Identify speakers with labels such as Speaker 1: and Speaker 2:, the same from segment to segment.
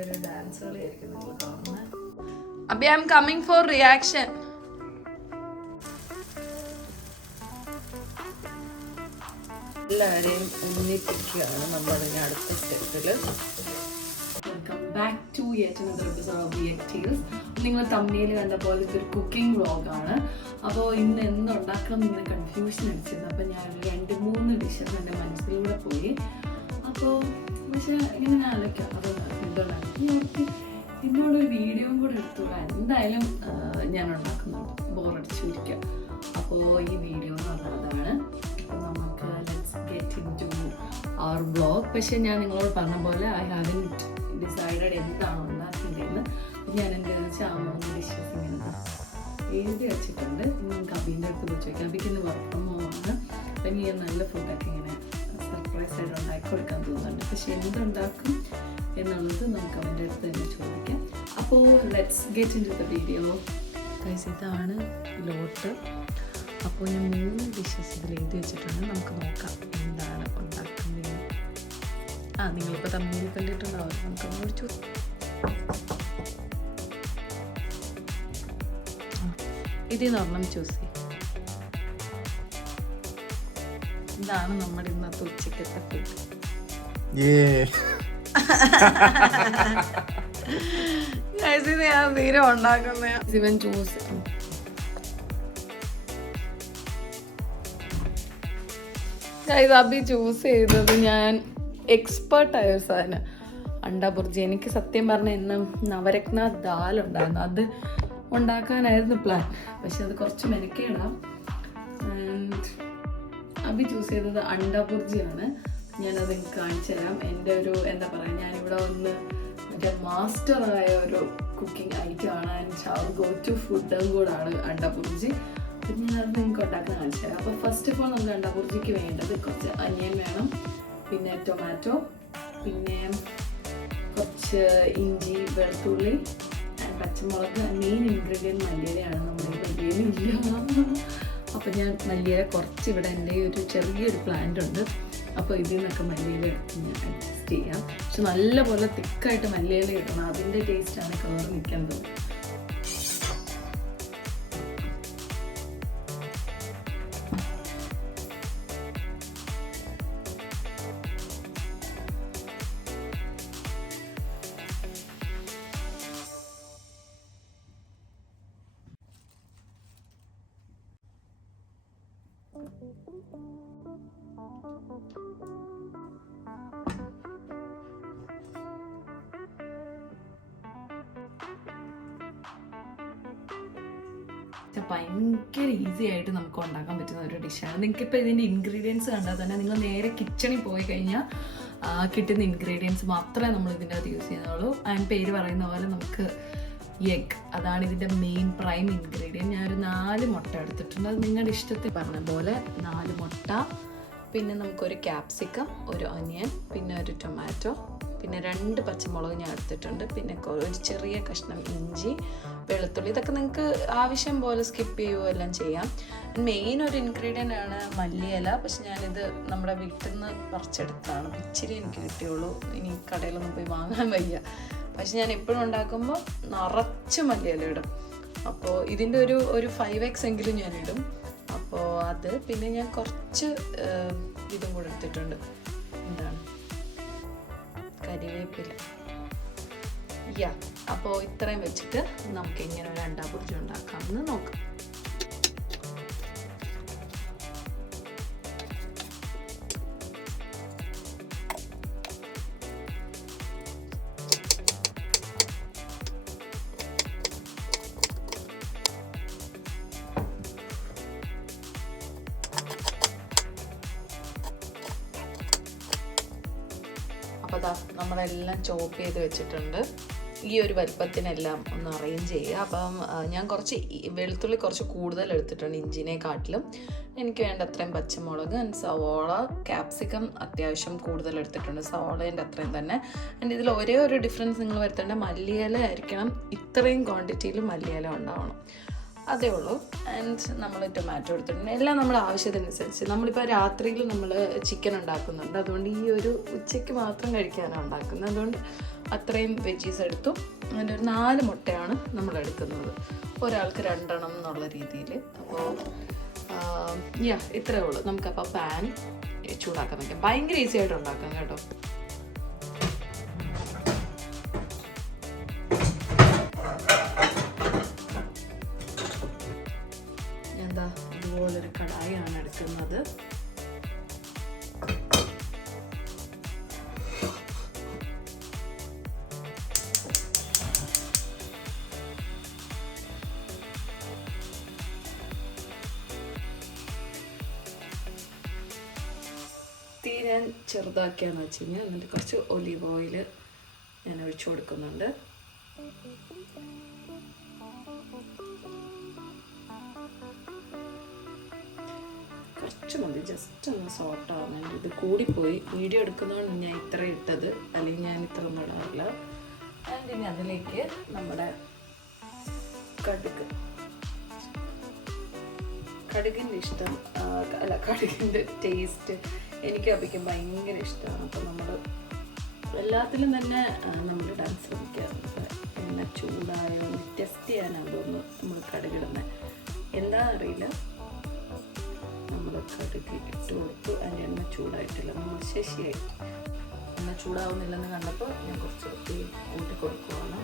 Speaker 1: അതിന്റെ ഒരു ഡാൻസ് കളിയായിരിക്കും നിങ്ങൾ കാണുന്നത്. Abi I am coming for reaction എല്ലാവരെയും ഒന്നിപ്പിക്കുകയാണ് നമ്മളതിന് അടുത്ത സ്റ്റെപ്പിൽ welcome back to yet another episode of നിങ്ങൾ തമ്മിയിൽ കണ്ട പോലെ ഇതൊരു കുക്കിംഗ് വ്ളോഗാണ് അപ്പോൾ ഇന്ന് എന്തുണ്ടാക്കണം എന്ന് കൺഫ്യൂഷൻ അടിച്ചിരുന്നു. അപ്പോൾ ഞാൻ രണ്ട് മൂന്ന് ഡിഷസ് എന്റെ മനസ്സിലൂടെ പോയി. അപ്പോൾ പക്ഷേ ഇങ്ങനെ ഞാൻ ആലോചിക്കാം. അത് ഞാൻ ഒരു വീഡിയോയും കൂടെ എടുത്തോളാം എന്തായാലും ഞാൻ ഉണ്ടാക്കുന്നുണ്ട് ബോറടിച്ചിരിക്കുക അപ്പോൾ ഈ വീഡിയോ എന്ന് പറഞ്ഞതാണ് നമുക്ക് let's get into our blog പക്ഷേ ഞാൻ നിങ്ങളോട് പറഞ്ഞ പോലെ ഐ ഹാവൻ ഡിസൈഡഡ് എന്താണ് ഉണ്ടാക്കേണ്ടതെന്ന്. ഞാൻ എന്താണെന്ന് വെച്ചാൽ ആ മൂന്ന് എഴുതി വെച്ചിട്ടുണ്ട്. നമുക്ക് അബീന്റെ അടുത്ത് പോയി ചോദിക്കാം. അബിക്ക് ഇന്ന് വർക്ക് ഫ്രം ഹോമാണ് അപ്പം ഈ നല്ല ഫുഡൊക്കെ ഇങ്ങനെ ആയിട്ട് ഉണ്ടാക്കി കൊടുക്കാൻ തോന്നുന്നുണ്ട് പക്ഷെ എന്തുണ്ടാക്കും എന്നുള്ളത് നമുക്ക് അവന്റെ അടുത്ത് തന്നെ ചോദിക്കാം. അപ്പോൾ let's get into the video കൈസ് ഇതാണ് ലോട്ട്. അപ്പോൾ ഞാൻ മൂന്ന് ഡിഷസ് ഇതിൽ എഴുതി വെച്ചിട്ടുണ്ട് നമുക്ക് നോക്കാം എന്താണ് ഉണ്ടാക്കുന്നത്. ആ നിങ്ങളിപ്പോൾ തമ്മിൽ കണ്ടിട്ടുണ്ടാവും. നമുക്ക് അങ്ങോട്ട് ചോ ഇതിൽ നിന്ന് ഒരെണ്ണം ചൂസ് ചെയ്യും. ഇതാണ് നമ്മുടെ ഇന്നത്തെ ഉച്ചക്കത്തെ ഫുഡ് ഞാൻ തീരെ ഉണ്ടാക്കുന്ന ഇവൻ ചൂസ് ഇത് അബി ചൂസ് ചെയ്തത് ഞാൻ എക്സ്പേർട്ടായ ആയ ഒരു സാധനം. അണ്ടാബുർജി എനിക്ക് സത്യം പറഞ്ഞ ഇന്ന് നവരത്ന ദാൽ ഉണ്ടായിരുന്നു. അത് ഉണ്ടാക്കാനായിരുന്നു പ്ലാൻ പക്ഷെ അത് കുറച്ച് മെനക്കേടാം. ആൻഡ് അബി ചൂസ് ചെയ്തത് അണ്ടബുർജിയാണ് ഞാനത് എനിക്ക് കാണിച്ചു തരാം. എന്റെ ഒരു എന്താ പറയുക ഞാനിവിടെ ഒന്ന് മറ്റേ മാസ്റ്ററായ ഒരു കുക്കിംഗ് ഐറ്റമാണ് ആൻഡ് അവർ ഗോ ടു ഫുഡും കൂടാണ് അണ്ടബുർജി അപ്പം ഞാനത് നിങ്ങൾക്ക് ഉണ്ടാക്കാൻ കാണിച്ചു തരാം. അപ്പോൾ ഫസ്റ്റ് ഓഫ് ഓൾ നമുക്ക് അണ്ടബുർജിക്ക് വേണ്ടത് കുറച്ച് അനിയൻ വേണം. പിന്നെ ടൊമാറ്റോ പിന്നെ കുറച്ച് ഇഞ്ചി വെളുത്തുള്ളി പച്ചമുളക് മെയിൻ ഇൻഗ്രീഡിയന്റ് മല്ലിയിലയാണ് നമ്മുടെ മല്ലിയില അപ്പോൾ ഞാൻ മല്ലിയില കുറച്ച് ഇവിടെ എന്റെ ഒരു ചെറിയൊരു പ്ലാന്റ് ഉണ്ട്. അപ്പോൾ ഇതിൽ നിന്നൊക്കെ മല്ലിയില അഡ്ജസ്റ്റ് ചെയ്യാം. പക്ഷെ നല്ലപോലെ തിക്കായിട്ട് മല്ലിയില ഇടണം. അതിന്റെ ടേസ്റ്റാണ് കളർ നിൽക്കേണ്ടത് ഭയങ്കര ഈസി ആയിട്ട് നമുക്ക് ഉണ്ടാക്കാൻ പറ്റുന്ന ഒരു ഡിഷാണ് നിങ്ങൾക്ക് ഇപ്പോൾ ഇതിന്റെ ഇൻഗ്രീഡിയൻസ് കണ്ടാൽ തന്നെ നിങ്ങൾ നേരെ കിച്ചണിൽ പോയി കഴിഞ്ഞാൽ കിട്ടുന്ന ഇൻഗ്രീഡിയൻസ് മാത്രമേ നമ്മൾ ഇതിന്റെ അകത്ത് യൂസ് ചെയ്യുന്നുള്ളൂ. ആൻഡ് പേര് പറയുന്ന പോലെ നമുക്ക് എഗ് അതാണ് ഇതിന്റെ മെയിൻ പ്രൈം ഇൻഗ്രീഡിയന്റ് ഞാനൊരു നാല് മുട്ട എടുത്തിട്ടുണ്ട്. നിങ്ങളുടെ ഇഷ്ടത്തിൽ പറഞ്ഞ പോലെ നാല് മുട്ട പിന്നെ നമുക്കൊരു ക്യാപ്സിക്കം ഒരു ഒനിയൻ പിന്നെ ഒരു ടൊമാറ്റോ പിന്നെ രണ്ട് പച്ചമുളക് ഞാൻ എടുത്തിട്ടുണ്ട്. പിന്നെ ഒരു ചെറിയ കഷ്ണം ഇഞ്ചി വെളുത്തുള്ളി ഇതൊക്കെ നിങ്ങൾക്ക് ആവശ്യം പോലെ സ്കിപ്പ് ചെയ്യുകയോ എല്ലാം ചെയ്യാം. മെയിൻ ഒരു ഇൻഗ്രീഡിയന്റ് ആണ് മല്ലിയില. പക്ഷെ ഞാനിത് നമ്മുടെ വീട്ടിൽ നിന്ന് പറിച്ചെടുത്താണ് ഇച്ചിരി എനിക്ക് കിട്ടിയുള്ളൂ. ഇനി കടയിലൊന്നും പോയി വാങ്ങാൻ വയ്യ. പക്ഷെ ഞാൻ എപ്പോഴും ഉണ്ടാക്കുമ്പോൾ നിറച്ച് മല്ലിയില ഇടും. അപ്പോൾ ഇതിന്റെ ഒരു ഒരു ഫൈവ് എക്സ് എങ്കിലും ഞാൻ ഇടും. അപ്പോൾ അത് പിന്നെ ഞാൻ കുറച്ച് ഇതും കൂടെ എടുത്തിട്ടുണ്ട്. എന്താണ്? കരിവേപ്പില. യാ അപ്പോൾ ഇത്രയും വെച്ചിട്ട് നമുക്ക് ഇങ്ങനെ ഒരു അണ്ടാപുർജി ഉണ്ടാക്കാമെന്ന് നോക്കാം. അപ്പോൾ നമ്മളെല്ലാം ചോപ്പ് ചെയ്ത് വെച്ചിട്ടുണ്ട്. ഈ ഒരു വലുപ്പത്തിനെല്ലാം ഒന്ന് അറേഞ്ച് ചെയ്യുക. അപ്പം ഞാൻ കുറച്ച് വെളുത്തുള്ളി കുറച്ച് കൂടുതൽ എടുത്തിട്ടുണ്ട് ഇഞ്ചിനെ കാട്ടിലും. എനിക്ക് വേണ്ട അത്രയും പച്ചമുളക് ആൻഡ് സവോള ക്യാപ്സിക്കം അത്യാവശ്യം കൂടുതൽ എടുത്തിട്ടുണ്ട് സവോളേന്റെ അത്രയും തന്നെ. ആൻഡ് ഇതിൽ ഒരേ ഒരു ഡിഫറൻസ് നിങ്ങൾ വരുത്തേണ്ട മല്ലിയില ആയിരിക്കണം. ഇത്രയും ക്വാണ്ടിറ്റിയിൽ മല്ലിയില ഉണ്ടാവണം. അതേ ഉള്ളൂ. ആൻഡ് നമ്മൾ ടൊമാറ്റോ എടുത്തിട്ടുണ്ട്. എല്ലാം നമ്മൾ ആവശ്യത്തിനനുസരിച്ച്. നമ്മളിപ്പോൾ രാത്രിയിൽ നമ്മൾ ചിക്കൻ ഉണ്ടാക്കുന്നുണ്ട്. അതുകൊണ്ട് ഈ ഒരു ഉച്ചയ്ക്ക് മാത്രം കഴിക്കാനാണ് ഉണ്ടാക്കുന്നത്. അതുകൊണ്ട് അത്രയും വെജീസ് എടുത്തു. അതിന്റെ ഒരു നാല് മുട്ടയാണ് നമ്മൾ എടുക്കുന്നത്. ഒരാൾക്ക് രണ്ടെണ്ണം എന്നുള്ള രീതിയിൽ അപ്പോൾ യാ ഇത്രയേ ഉള്ളൂ. നമുക്കപ്പോൾ പാൻ ചൂടാക്കാൻ വയ്ക്കാം ഭയങ്കര ഈസി ആയിട്ട് ഉണ്ടാക്കാം കേട്ടോ. ഞാൻ ചെറുതാക്കിയാന്ന് വെച്ച് കഴിഞ്ഞാൽ എന്നിട്ട് കുറച്ച് ഒലീവ് ഓയിൽ ഞാൻ ഒഴിച്ചു കൊടുക്കുന്നുണ്ട്. കുറച്ച് മതി ജസ്റ്റ് ഒന്ന് സോട്ട് ആവുന്ന ഇത് കൂടിപ്പോയി. വീഡിയോ എടുക്കുന്നതുകൊണ്ട് ഞാൻ ഇത്ര ഇട്ടത് അല്ലെങ്കിൽ ഞാൻ ഇത്ര ഒന്നും ഇടാറില്ല. ആൻഡ് ഇനി അതിലേക്ക് നമ്മുടെ കടുക്. കടുകിന്റെ ഇഷ്ടം അല്ല കടുകിന്റെ ടേസ്റ്റ് എനിക്ക് അഭിക്കും ഭയങ്കര ഇഷ്ടമാണ്. അപ്പോൾ നമ്മൾ എല്ലാത്തിലും തന്നെ നമ്മൾ ഡാൻസ് പഠിക്കാറുണ്ട്. എണ്ണ ചൂടായോ ടെസ്റ്റ് ചെയ്യാനാണ് തോന്നുന്നു നമ്മൾ കടുകിടുന്നത് എന്താണെന്നറിയില്ല നമ്മൾ കടുക് ഇട്ട് കൊടുത്തു. അതിന്റെ എണ്ണ ചൂടായിട്ടില്ല. നമ്മൾ ശശിയായി. എണ്ണ ചൂടാവുന്നില്ലെന്ന് കണ്ടപ്പോൾ ഞാൻ കുറച്ച് കൂട്ടി കൊടുക്കുവാണ്.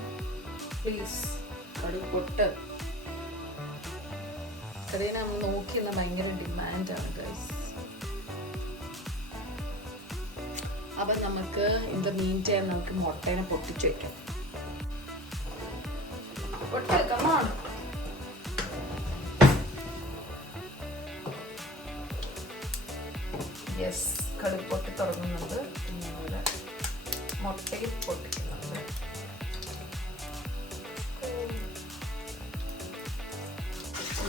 Speaker 1: പ്ലീസ് കടുക് പൊട്ട്. കടയിൽ നമ്മൾ നോക്കിയുള്ള ഭയങ്കര ഡിമാൻഡാണ് ഗൈസ് അപ്പം നമുക്ക് ഇത് മീൻ ടൈം നമുക്ക് മുട്ടേനെ പൊട്ടിച്ച് വെക്കാം പൊട്ട് കമാണ് യെസ് കടുക് പൊട്ടി തുടങ്ങുന്നുണ്ട്. ഞങ്ങളുടെ മുട്ടയിൽ പൊട്ടിക്കുന്നുണ്ട്.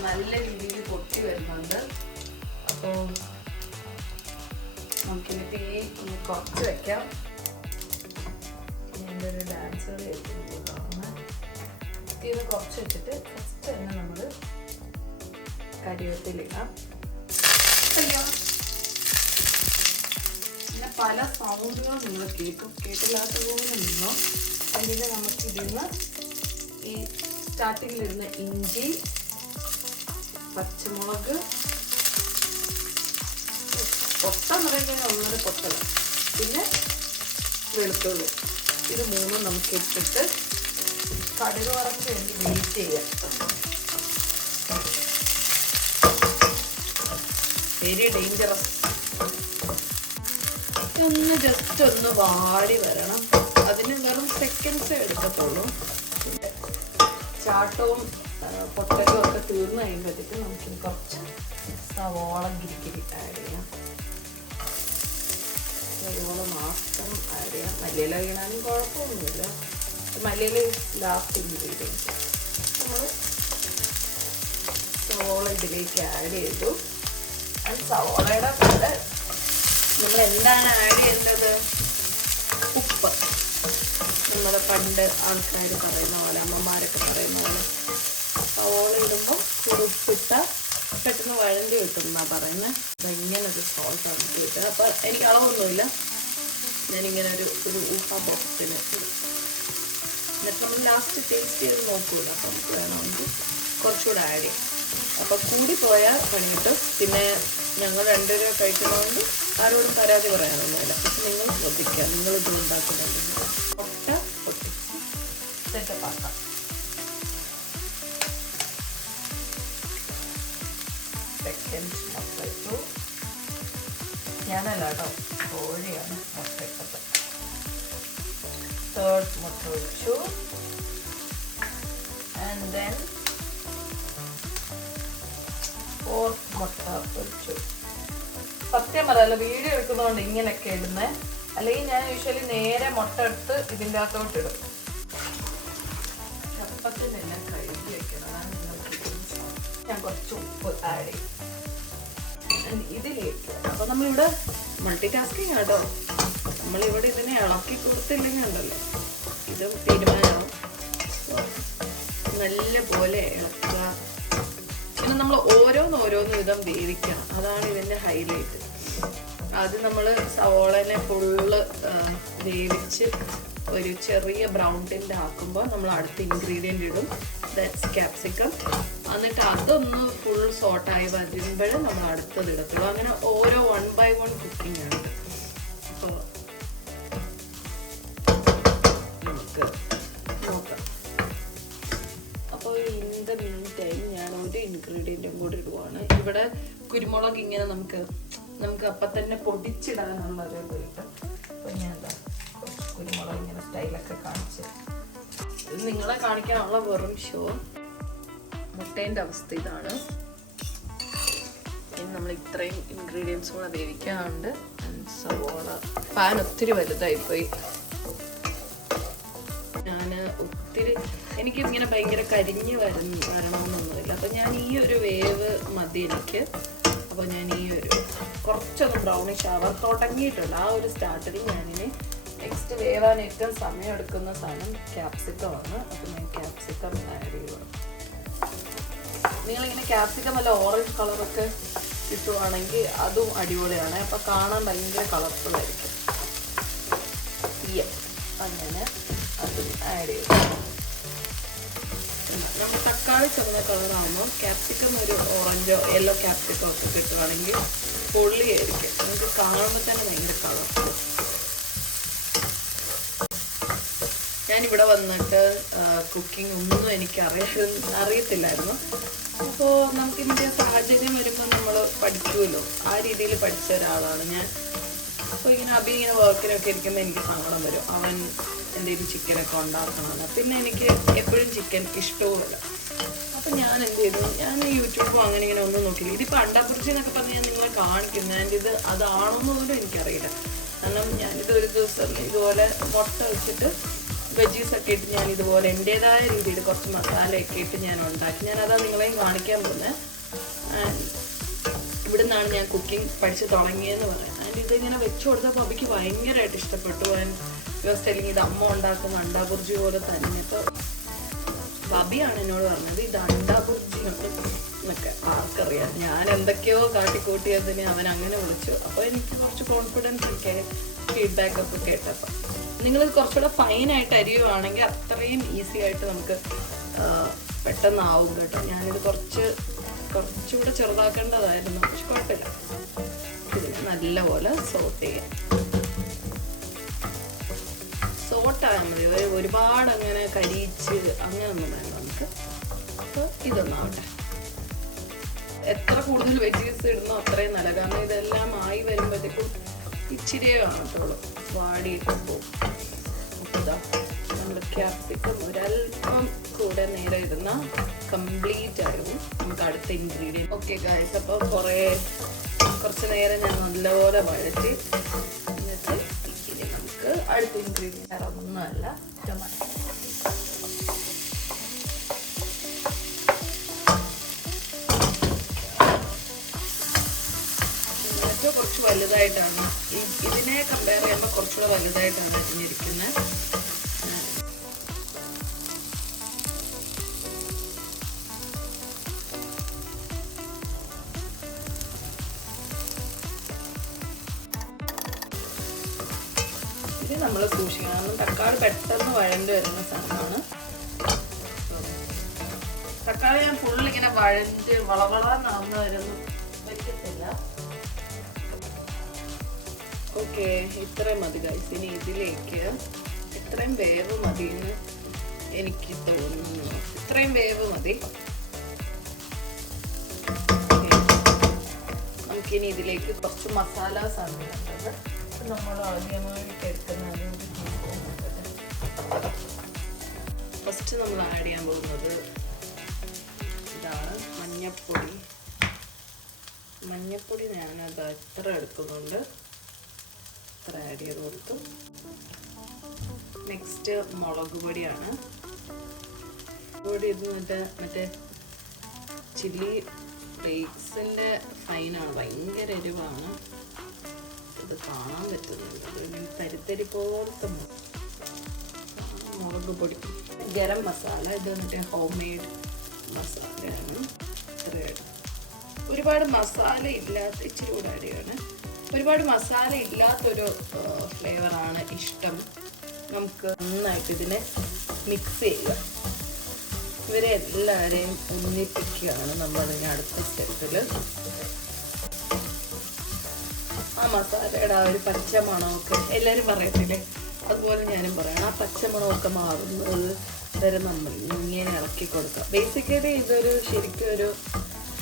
Speaker 1: നല്ല രീതിയിൽ പൊട്ടി വരുന്നുണ്ട്. അപ്പോൾ നമുക്കിനി തീ ഒന്ന് കുറച്ച് വെക്കാം എന്റെ ഒരു ഡാൻസ് ഒന്ന് കുറച്ച് വെച്ചിട്ട് ഫസ്റ്റ് തന്നെ നമ്മൾ കരിവേപ്പിലിടാം അയ്യോ പിന്നെ പല സൗണ്ടുകളും നിങ്ങൾ കേൾക്കും കേട്ടില്ലാത്ത പോലെ നിന്നോ? അതിൽ നമുക്ക് ഇതിന്ന് ഈ ഇഞ്ചി പച്ചമുളക് പൊട്ട നിറയ്ക്കുന്ന ഒന്നര പൊട്ടൽ പിന്നെ വെളുത്തുള്ളി. ഇത് മൂന്നും നമുക്ക് ഇട്ടിട്ട് കടുക് വറക്ക് വേണ്ടി വെയിറ്റ് ചെയ്യാം. വെരി ഡേഞ്ചറസ് ഒന്ന് ജസ്റ്റ് ഒന്ന് വാടി വരണം. അതിന് വെറും സെക്കൻഡ്സേ എടുക്കത്തുള്ളൂ. ചാട്ടവും പൊട്ടലും ഒക്കെ തീർന്നു കഴിയുമ്പോഴത്തേക്ക് നമുക്ക് കുറച്ച് സവോളം ഗിരിഗിരി ആഡ് ചെയ്യാം. സവോള മാത്രം ആഡ് ചെയ്യാം. മല്ലിയില വീണാലും കുഴപ്പമൊന്നുമില്ല. മല്ലിയില ലാസ്റ്റ് ഇൻഗ്രീഡിയൻസ് നമ്മൾ സവോള ഇതിലേക്ക് ആഡ് ചെയ്തു. സവോളയുടെ കൂടെ നമ്മൾ എന്താണ് ആഡ് ചെയ്യേണ്ടത്? ഉപ്പ്. നമ്മുടെ പണ്ട് ആൾക്കാർ പറയുന്ന പോലെ അമ്മമാരൊക്കെ പറയുന്ന പോലെ സവോള ഇടുമ്പോൾ ഉപ്പിട്ട പെട്ടെന്ന് വഴണ്ടി കിട്ടും എന്നാ പറയുന്നത് അപ്പം ഇങ്ങനെ ഒരു സോൾട്ടാണ് കിട്ടിയത് കിട്ടുക എനിക്ക് അളവൊന്നുമില്ല. ഞാനിങ്ങനെ ഒരു ഒരു ഊഹ ബോക്സിന് എന്നിട്ട് നമ്മൾ ലാസ്റ്റ് ടേസ്റ്റ് ചെയ്ത് നോക്കൂല. അപ്പം നമുക്ക് വേണമെങ്കിൽ കുറച്ചുകൂടെ ആഡ് ചെയ്യാം. അപ്പം കൂടിപ്പോയാൽ പണി കിട്ടും. പിന്നെ ഞങ്ങൾ രണ്ടുപേരും കഴിക്കുന്നതുകൊണ്ട് ആരോടും പരാതി പറയാനൊന്നുമില്ല. പക്ഷെ നിങ്ങൾ ശ്രദ്ധിക്കുക. നിങ്ങൾ ഇത് ഉണ്ടാക്കുന്നുണ്ടെങ്കിൽ ഞാനല്ല കേട്ടോ. കോഴിയാണ് മുട്ട ഇട്ടത് തേർഡ് മുട്ട ഒഴിച്ചു. ആൻഡ് ദെൻ ഫോർത്ത് മുട്ട ഒഴിച്ചു. സത്യം പറയാല്ല വീഡിയോ എടുക്കുന്നതുകൊണ്ട് ഇങ്ങനെയൊക്കെ ഇടുന്നത് അല്ലെങ്കിൽ ഞാൻ യൂഷ്വലി നേരെ മുട്ട എടുത്ത് ഇതിന്റെ അകത്തോട്ട് ഇടും. ചപ്പത്തിൽ നിന്ന് കഴുകി വെക്കണം. ഞാൻ കുറച്ച് ഉപ്പ് ആഡ് ചെയ്യും. ഇതിലേക്ക് അപ്പൊ നമ്മളിവിടെ മൾട്ടി ടാസ്കിങ് ആട്ടോ നമ്മളിവിടെ ഇതിനെ ഇളക്കി കൊടുത്തില്ലെങ്കിൽ ഉണ്ടല്ലോ ഇതും തീരുമാനമാവും. നല്ല പോലെ ഇളക്കുക. പിന്നെ നമ്മൾ ഓരോന്ന് ഓരോന്ന് വിധം വേവിക്കണം. അതാണ് ഇതിന്റെ ഹൈലൈറ്റ് ആദ്യം നമ്മൾ സവോളനെ ഫുള്ള് വേവിച്ച് ഒരു ചെറിയ ബ്രൗൺ ടിന്റെ ആക്കുമ്പോൾ നമ്മൾ അടുത്ത ഇൻഗ്രീഡിയന്റ് ഇടും. ദാറ്റ്സ് ക്യാപ്സിക്കം എന്നിട്ട് അതൊന്ന് ഫുൾ സോട്ടായി വരുമ്പോഴേ നമ്മൾ അടുത്തത് ഇടത്തുള്ളൂ അങ്ങനെ ഓരോ വൺ ബൈ വൺ കുക്കിംഗ് ആണ്. അപ്പോൾ നമുക്ക് നോക്കാം. അപ്പോൾ ഇൻ ടൈം ഞാൻ ഒരു ഇൻഗ്രീഡിയന്റും കൂടി ഇടുവാണ്. ഇവിടെ കുരുമുളക് ഇങ്ങനെ നമുക്ക് നമുക്ക് അപ്പം തന്നെ പൊടിച്ചിടാൻ നമ്മൾ ഇത് അപ്പോൾ ഞാൻ എന്താ കുരുമുളക് ഇങ്ങനെ സ്റ്റൈലൊക്കെ കാണിച്ച് നിങ്ങളെ കാണിക്കാനുള്ള വെറും ഷോ മുട്ടേന്റെ അവസ്ഥ ഇതാണ്. ഇനി നമ്മൾ ഇത്രയും ഇൻഗ്രീഡിയൻസ് കൂടെ വേവിക്കാനുണ്ട്. സവോള. പാൻ ഒത്തിരി വലുതായിപ്പോയി. ഞാൻ ഒത്തിരി എനിക്ക് ഇങ്ങനെ ഭയങ്കര കരിഞ്ഞ് വരും വരണമെന്നൊന്നുമില്ല. അപ്പം ഞാൻ ഈ ഒരു വേവ് മതി എനിക്ക്. അപ്പോൾ ഞാൻ ഈ ഒരു കുറച്ചൊന്ന് ബ്രൗണിഷ് ആവാൻ തുടങ്ങിയിട്ടുണ്ട്. ആ ഒരു സ്റ്റാർട്ടിൽ ഞാനിനി നെക്സ്റ്റ് വേവാൻ ഏറ്റവും സമയം എടുക്കുന്ന സാധനം ക്യാപ്സിക്കം ആണ്. അപ്പോൾ ഞാൻ ക്യാപ്സിക്കം ആഡ് ചെയ്യുക നിങ്ങളിങ്ങനെ ക്യാപ്സിക്കം വല്ല ഓറഞ്ച് കളറൊക്കെ കിട്ടുവാണെങ്കിൽ അതും അടിപൊളിയാണ്. അപ്പോൾ കാണാൻ ഭയങ്കര കളർഫുൾ ആയിരിക്കും. യെസ് അങ്ങനെ അതും ആഡ് ചെയ്തു. നമ്മൾ തക്കാളി ചെറുന്ന കളറാകുമ്പോൾ ക്യാപ്സിക്കം ഒരു ഓറഞ്ചോ യെല്ലോ ക്യാപ്സിക്കോ ഒക്കെ കിട്ടുവാണെങ്കിൽ പൊള്ളിയായിരിക്കും. നമുക്ക് കാണുമ്പോൾ തന്നെ ഭയങ്കര കളർഫുൾ ഞാനിവിടെ വന്നിട്ട് കുക്കിംഗ് ഒന്നും എനിക്ക് അറിയ അറിയത്തില്ലായിരുന്നു. അപ്പോൾ നമുക്ക് ഇതിന്റെ സാഹചര്യം വരുമ്പോൾ നമ്മൾ പഠിക്കുമല്ലോ. ആ രീതിയിൽ പഠിച്ച ഒരാളാണ് ഞാൻ. അപ്പോൾ ഇങ്ങനെ അഭി ഇങ്ങനെ വർക്കിനൊക്കെ ഇരിക്കുമ്പോൾ എനിക്ക് സങ്കടം വരും. അവൻ എന്തെങ്കിലും ചിക്കനൊക്കെ ഉണ്ടാക്കണമെന്ന് പിന്നെ എനിക്ക് എപ്പോഴും ചിക്കൻ ഇഷ്ടവുമല്ല. അപ്പം ഞാൻ എന്ത് ചെയ്തു? ഞാൻ യൂട്യൂബും അങ്ങനെ ഇങ്ങനെ ഒന്നും നോക്കില്ല ഇതിപ്പോൾ അണ്ടാക്കുറിച്ച് എന്നൊക്കെ പറഞ്ഞ് ഞാൻ നിങ്ങളെ കാണിക്കും ഞാൻ ഇത് പോലും എനിക്കറിയില്ല. കാരണം ഞാനിത് ഒരു ദിവസം ഇതുപോലെ മുട്ട വെച്ചിട്ട് വെജീസ് ഒക്കെ ഇട്ട് ഞാൻ ഇതുപോലെ എന്റെതായ രീതിയിൽ കുറച്ച് മസാലയൊക്കെ ഇട്ട് ഞാൻ ഉണ്ടാക്കി. ഞാൻ അതാ നിങ്ങളെയും കാണിക്കാൻ പോകുന്നത് ഇവിടെ നിന്നാണ് ഞാൻ കുക്കിംഗ് പഠിച്ച് തുടങ്ങിയെന്ന് പറയുന്നത് ആൻഡ് ഇതിങ്ങനെ വെച്ച് കൊടുത്തപ്പോൾ അബിക്ക് ഭയങ്കരമായിട്ട് ഇഷ്ടപ്പെട്ടു. ആൻഡ് യുവർ ഇത് അമ്മ ഉണ്ടാക്കുന്ന അണ്ടാബുർജി പോലെ തന്നെ. ഇപ്പോൾ ബബിയാണ് എന്നോട് പറഞ്ഞത് ഇത് അണ്ടാബുർജിയാണ് എന്നൊക്കെ ആർക്കറിയാം. ഞാൻ എന്തൊക്കെയോ കാട്ടിക്കൂട്ടിയതിന് അവൻ അങ്ങനെ വിളിച്ചു. അപ്പോൾ എനിക്ക് കുറച്ച് കോൺഫിഡൻസ് ഒക്കെ ഫീഡ്ബാക്ക് ഒക്കെ കേട്ടപ്പോൾ നിങ്ങൾ കുറച്ചുകൂടെ ഫൈനായിട്ട് അരിയുവാണെങ്കിൽ അത്രയും ഈസി ആയിട്ട് നമുക്ക് പെട്ടെന്ന് പെട്ടെന്നാവും കേട്ടോ. ഞാനിത് കുറച്ച് കുറച്ചുകൂടെ ചെറുതാക്കേണ്ടതായിരുന്നു. പക്ഷെ കുഴപ്പമില്ല. ഇതിനെ നല്ലപോലെ സോട്ട് ചെയ്യാം. സോട്ടായാൽ മതി. ഒരു- ഒരുപാട് അങ്ങനെ കരിയിച്ച് അങ്ങനെയൊന്നും വേണ്ട നമുക്ക്. അപ്പോൾ ഇതൊന്നാവട്ടെ. എത്ര കൂടുതൽ വെജീസ് ഇടുന്നോ അത്രയും നല്ല കാരണം ഇതെല്ലാം ആയി വരുമ്പോഴത്തേക്കും ഇച്ചിരിയേ കാണത്തുള്ളൂ വാടിയിട്ട് പോകും നമ്മൾ ക്യാപ്സിക്കം ഒരല്പം കൂടെ നേരെ ഇരുന്ന കംപ്ലീറ്റ് ആയിരുന്നു. നമുക്ക് അടുത്ത ഇൻഗ്രീഡിയന്റ് ഓക്കെ ഗായസ് അപ്പോൾ കുറേ കുറച്ച് നേരം ഞാൻ നല്ലപോലെ വഴറ്റി. എന്നിട്ട് ഇച്ചിരി നമുക്ക് അടുത്ത ഇൻഗ്രീഡിയന്റ് വേറെ ഒന്നുമല്ല. ടൊമാറ്റോ ടൊമാറ്റോ കുറച്ച് വലുതായിട്ടാണ്. ഇതിനെ കമ്പയർ ചെയ്യുമ്പോൾ കുറച്ചുകൂടെ വലുതായിട്ടാണ് അരിഞ്ഞിരിക്കുന്നത്. ഇത് നമ്മൾ സൂക്ഷിക്കണം. കാരണം തക്കാളി പെട്ടെന്ന് വഴണ്ട് വരുന്ന സാധനമാണ്. തക്കാളി ഞാൻ ഫുള്ളിങ്ങനെ ഇങ്ങനെ വളവളാന്ന് വളവളാന്നാവുന്ന വരുന്നു ഓക്കെ ഇത്രയും മതി ഗൈസ് ഇനി ഇതിലേക്ക് ഇത്രയും വേവ് മതി എന്ന് എനിക്ക് തോന്നുന്നു. ഇത്രയും വേവ് മതി. നമുക്കിനി ഇതിലേക്ക് കുറച്ച് മസാലാസ് ആണ് നമ്മൾ ആദ്യമായിട്ട് എടുക്കുന്ന ഫസ്റ്റ് നമ്മൾ ആഡ് ചെയ്യാൻ പോകുന്നത് ഇതാണ് മഞ്ഞപ്പൊടി. മഞ്ഞപ്പൊടി ഞാനത് എത്ര എടുക്കുന്നുണ്ട്. എത്ര ആഡ് ചെയ്ത് കൊടുത്തു. നെക്സ്റ്റ് മുളക് പൊടിയാണ്. പൊടി ഇത് മറ്റേ മറ്റേ ചില്ലി ഫ്ലേക്സിന്റെ ഫൈനാണ് ഭയങ്കര എരിവാണ്. ഇത് കാണാൻ പറ്റുന്നുണ്ട്. തരിത്തരി പോലത്തെ മുളക് പൊടി. ഗരം മസാല ഇത് മറ്റേ ഹോം മെയ്ഡ് മസാലയാണ് ഒരുപാട് മസാല ഇല്ലാത്ത ഇച്ചിരി കൂടെ അടിയാണ് ഒരുപാട് മസാല ഇല്ലാത്തൊരു ഫ്ലേവറാണ് ഇഷ്ടം. നമുക്ക് നന്നായിട്ട് ഇതിനെ മിക്സ് ചെയ്യുക. ഇവരെ എല്ലാവരെയും ഒന്നിപ്പിക്കുകയാണ് നമ്മൾ അതിന് അടുത്ത സ്റ്റെപ്പിൽ ആ മസാലയുടെ ആ ഒരു പച്ച മണമൊക്കെ എല്ലാവരും പറയത്തില്ലേ? അതുപോലെ ഞാനും പറയണം. ആ പച്ച മണമൊക്കെ മാറുന്നത് വരെ നമ്മൾ ഇങ്ങനെ ഇളക്കി കൊടുക്കുക. ബേസിക്കലി ഇതൊരു ശരിക്കും ഒരു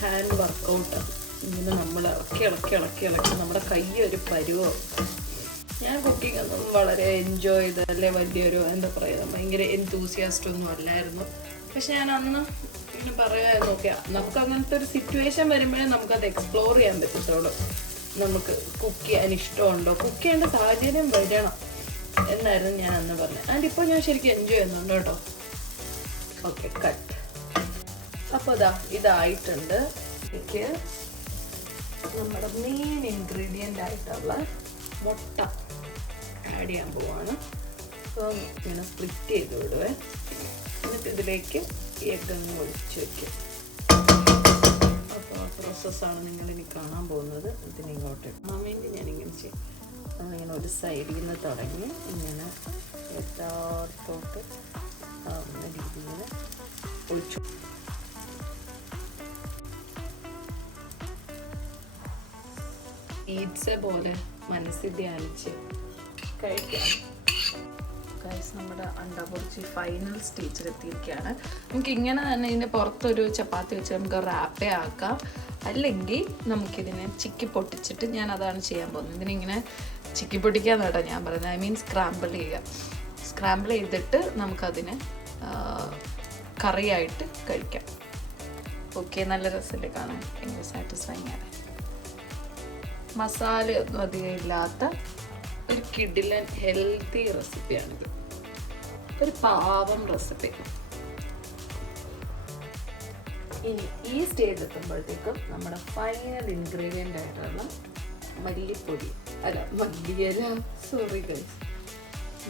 Speaker 1: ഹാൻഡ് വർക്കൗട്ടാണ് ഇങ്ങനെ നമ്മൾ ഇളക്കി ഇളക്കി ഇളക്കി ഇളക്കി നമ്മുടെ കൈ ഒരു പരുവോ. ഞാൻ കുക്കിംഗ് ഒന്നും വളരെ എൻജോയ് ചെയ്ത് അല്ലെ വലിയൊരു എന്താ പറയുക ഭയങ്കര എൻതൂസിയാസ്റ്റ് ഒന്നും അല്ലായിരുന്നു. പക്ഷെ ഞാൻ അന്ന് ഇങ്ങനെ പറയാമായിരുന്നു ഓക്കെ നമുക്ക് അങ്ങനത്തെ ഒരു സിറ്റുവേഷൻ വരുമ്പോഴേ നമുക്കത് എക്സ്പ്ലോർ ചെയ്യാൻ പറ്റത്തുള്ളൂ. നമുക്ക് കുക്ക് ചെയ്യാൻ ഇഷ്ടമുണ്ടോ? കുക്ക് ചെയ്യേണ്ട സാഹചര്യം വരണം. എന്നായിരുന്നു ഞാൻ അന്ന് പറഞ്ഞത്. ആൻഡ് ഇപ്പോൾ ഞാൻ ശരിക്കും എൻജോയ് ചെയ്യുന്നുണ്ട് കേട്ടോ. ഓക്കെ കട്ട് അപ്പോൾ അതാ ഇതായിട്ടുണ്ട്. എനിക്ക് നമ്മുടെ മെയിൻ ഇൻഗ്രീഡിയന്റ് ആയിട്ടുള്ള മുട്ട ആഡ് ചെയ്യാൻ പോവാണ്. സോ ഇങ്ങനെ സ്പ്ലിറ്റ് ചെയ്ത് വിടുവേ. എന്നിട്ട് ഇതിലേക്ക് എഗ് ഒഴിച്ച് വയ്ക്കും അപ്പോൾ ആ പ്രോസസ്സാണ് നിങ്ങൾ ഇനി കാണാൻ പോകുന്നത്. ഇതിന് ഇങ്ങോട്ട് കാണാൻ വേണ്ടി ഞാനിങ്ങനെ ചെയ്യും. ഇങ്ങനെ ഒരു സൈഡിൽ നിന്ന് തുടങ്ങി. ഇങ്ങനെ എല്ലാത്തോട്ട് രീതിയിൽ ഒഴിച്ചു. ഈറ്റ്സ പോലെ മനസ്സിൽ ധ്യാനിച്ച്. കഴിക്കാം. നമ്മുടെ അണ്ട പൊറിച്ച് ഫൈനൽ സ്റ്റേജിൽ എത്തിയിരിക്കുകയാണ്. നമുക്ക് ഇങ്ങനെ തന്നെ ഇതിന്റെ പുറത്തൊരു ചപ്പാത്തി വെച്ച് നമുക്ക് റാപ്പേ ആക്കാം. അല്ലെങ്കിൽ നമുക്കിതിനെ ചിക്കി പൊട്ടിച്ചിട്ട് ഞാൻ അതാണ് ചെയ്യാൻ പോകുന്നത്. ഇതിനിങ്ങനെ ചിക്കി പൊട്ടിക്കാന്ന് കേട്ടോ ഞാൻ പറയുന്നത്. ഐ മീൻ സ്ക്രാമ്പിൾ ചെയ്യുക. സ്ക്രാമ്പിൾ ചെയ്തിട്ട് നമുക്കതിനെ കറിയായിട്ട് കഴിക്കാം. ഓക്കെ നല്ല രസമല്ലേ കാണാൻ. ഭയങ്കര സാറ്റിസ്ഫൈങ് ആണ്. മസാല ഒന്നും അധികം ഇല്ലാത്ത ഒരു കിഡിലൻ ഹെൽത്തി റെസിപ്പിയാണിത് ഒരു പാവം റെസിപ്പി ഇനി ഈ സ്റ്റേജ് എത്തുമ്പോഴത്തേക്കും നമ്മുടെ ഫൈനൽ ഇൻഗ്രീഡിയന്റ് ആയിട്ടുള്ള മല്ലിപ്പൊടി. അല്ല മല്ലിയില. സോറി ഗൈസ്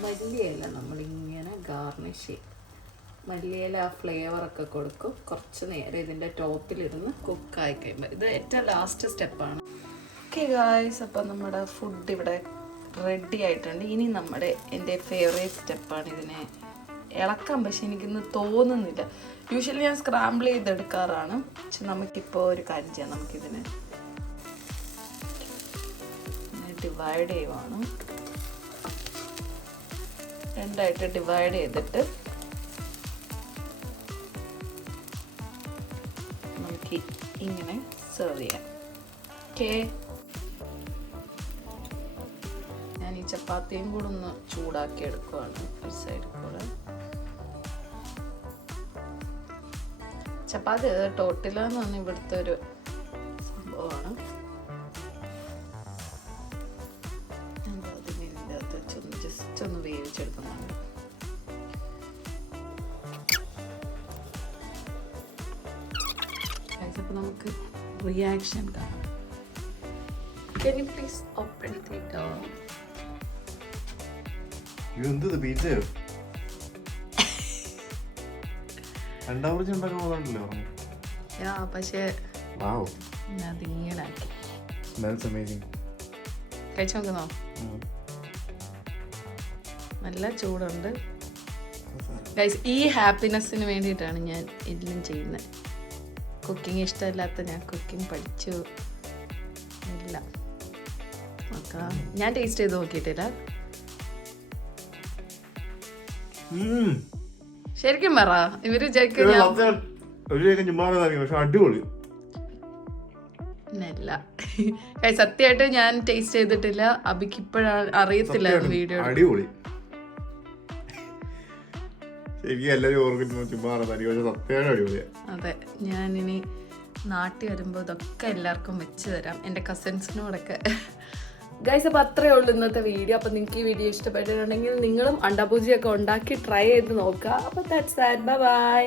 Speaker 1: മല്ലിയില നമ്മളിങ്ങനെ ഗാർണിഷ് ചെയ്യും. മല്ലിയില ഫ്ലേവറൊക്കെ കൊടുക്കും. കുറച്ച് നേരം ഇതിന്റെ ടോപ്പിലിരുന്ന് കുക്കായി കഴിയുമ്പോൾ ഇത് ഏറ്റവും ലാസ്റ്റ് സ്റ്റെപ്പാണ് ഓക്കെ ഗായ്സ് അപ്പം നമ്മുടെ ഫുഡ് ഇവിടെ റെഡി ആയിട്ടുണ്ട്. ഇനി നമ്മുടെ എന്റെ ഫേവറേറ്റ് സ്റ്റെപ്പാണ് ഇതിനെ ഇളക്കാൻ. പക്ഷെ എനിക്കിന്ന് തോന്നുന്നില്ല. യൂഷ്വലി ഞാൻ സ്ക്രാമ്പിൾ ചെയ്തെടുക്കാറാണ്. പക്ഷെ നമുക്കിപ്പോൾ ഒരു കാര്യം ചെയ്യാം. നമുക്കിതിനെ ഡിവൈഡ് ചെയ്യുവാണ്. രണ്ടായിട്ട് ഡിവൈഡ് ചെയ്തിട്ട് നമുക്ക് ഇങ്ങനെ സെർവ് ചെയ്യാം. ഓക്കേ ചപ്പാത്തിയും കൂടെ ഒന്ന് ചൂടാക്കി എടുക്കുവാണ്. ഒരു സൈഡിൽ കൂടെ. ചപ്പാത്തി ടോട്ടില എന്ന് പറഞ്ഞ ഇവിടുത്തെ ഒരു സംഭവമാണ്. ജസ്റ്റ് ഒന്ന് വേവിച്ചെടുക്കുന്നുണ്ട്. Guys, അപ്പൊ നമുക്ക് റിയാക്ഷൻ കാണാം. Can you please open the?
Speaker 2: ഇതെന്തത് പിzzയോ രണ്ടാം കുറിച്ച് ഉണ്ടാക്കാൻ പോകുന്നുണ്ടല്ലോ.
Speaker 1: യാ പക്ഷേ
Speaker 2: വാവ്.
Speaker 1: ഞാൻ കഴിച്ചു നോക്കുന്നോ? നല്ല ചൂടുണ്ട്. ഗൈസ് ഈ ഹാപ്പിനെസ്സിന് വേണ്ടിയിട്ടാണ് ഞാൻ എല്ലാം ചെയ്യുന്നത്. കുക്കിംഗ് ഇഷ്ടമില്ലാത്ത ഞാൻ കുക്കിംഗ് പഠിച്ചു. ഇല്ല നോക്കാം ഞാൻ ടേസ്റ്റ് ചെയ്ത് നോക്കിയിട്ടില്ല. ശരിക്കും പറ. ഇവർ വിചാരിക്കും ഞാൻ
Speaker 2: ഒരു ചേക്കൻ ചുമ്മാ പക്ഷെ അടിപൊളി.
Speaker 1: ഗൈസ് സത്യമായിട്ട് ഞാൻ ടേസ്റ്റ് ചെയ്തിട്ടില്ല. അബിക്ക് ഇപ്പോഴാണ് അറിയത്തില്ല വീഡിയോ
Speaker 2: അടിപൊളി. ഓർക്കുന്നു പക്ഷെ സത്യമായിട്ട്
Speaker 1: അതെ ഞാനിനി നാട്ടിൽ വരുമ്പോൾ ഇതൊക്കെ എല്ലാവർക്കും വെച്ച് തരാം. എന്റെ കസിൻസിനോടൊക്കെ ഗൈസ് അപ്പോൾ അത്രയേ ഉള്ളൂ ഇന്നത്തെ വീഡിയോ അപ്പോൾ നിങ്ങൾക്ക് ഈ വീഡിയോ ഇഷ്ടപ്പെട്ടിട്ടുണ്ടെങ്കിൽ നിങ്ങളും അണ്ടാപൂജിയൊക്കെ ഉണ്ടാക്കി ട്രൈ ചെയ്ത് നോക്കുക. അപ്പോൾ ദാറ്റ്സ് ദാറ്റ് ബൈ